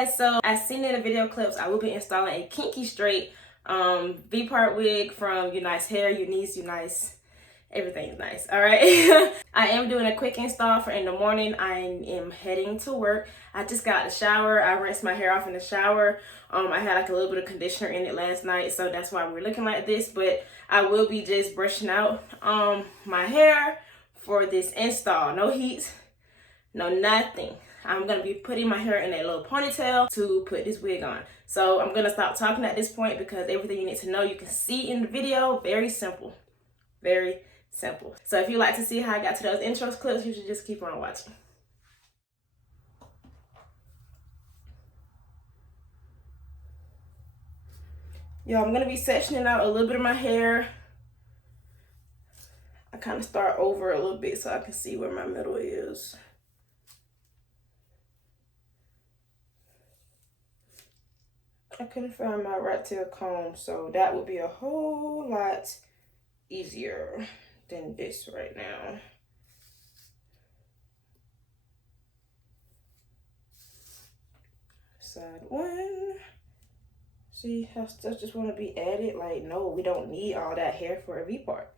guys, so as seen in the video clips, I will be installing a Kinky Straight V-part wig from UNice Hair, UNice, everything's nice. All right. I am doing a quick install for in the morning. I am heading to work. I just got the shower. I rinsed my hair off in the shower. I had like a little bit of conditioner in it last night, so that's why we're looking like this. But I will be just brushing out my hair for this install. No heat, no nothing. I'm going to be putting my hair in a little ponytail to put this wig on. So I'm going to stop talking at this point because everything you need to know you can see in the video. Very simple. Very simple. So if you'd like to see how I got to those intro clips, you should just keep on watching. Yo, I'm going to be sectioning out a little bit of my hair. I kind of start over a little bit so I can see where my middle is. I couldn't find my rat tail comb, so that would be a whole lot easier than this right now. Side one. See how stuff just want to be added? Like, no, we don't need all that hair for a V-part.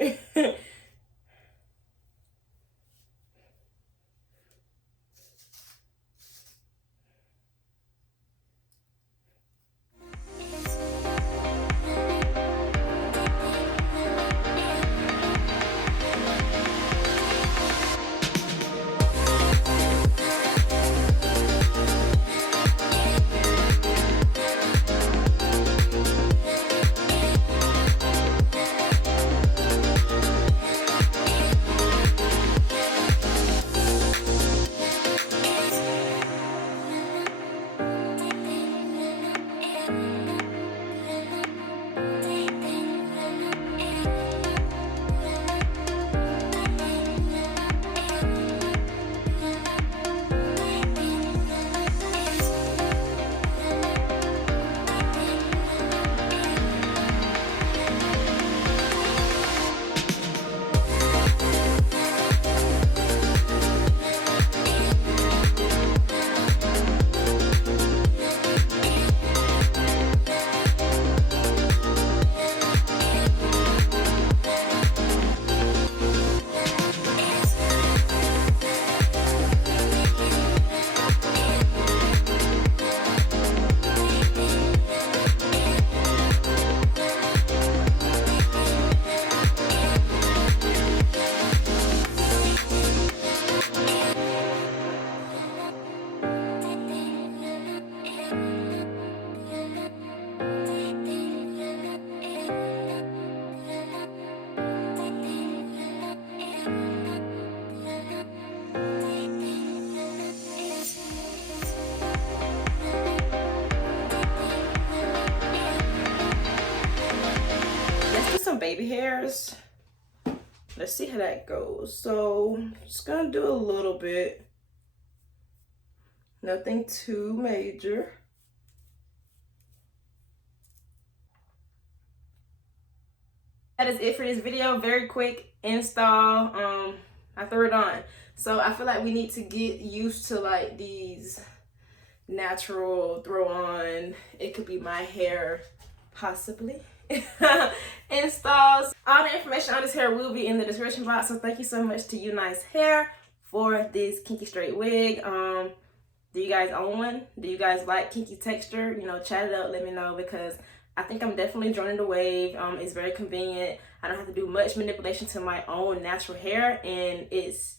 Baby hairs. Let's see how that goes. So I'm just gonna do a little bit, nothing too major. That is it for this video. Very quick install. I threw it on, so I feel like we need to get used to like these natural throw on, it could be my hair possibly installs. All the information on this hair will be in the description box, so thank you so much to UNice Hair for this Kinky Straight wig. Do you guys own one? Do you guys like kinky texture? You know, chat it up, let me know, because I think I'm definitely joining the wave. It's very convenient. I don't have to do much manipulation to my own natural hair, and it's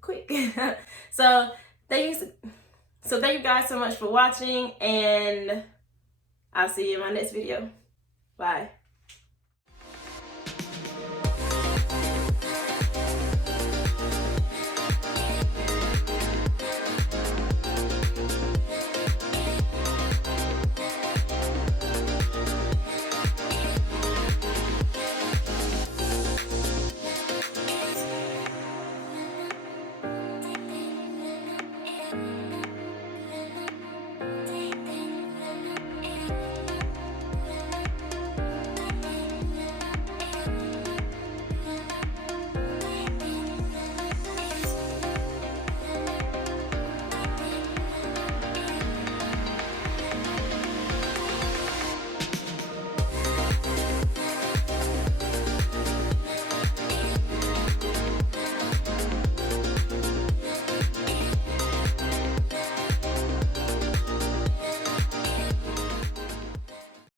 quick. So thank you guys so much for watching, and I'll see you in my next video. Bye.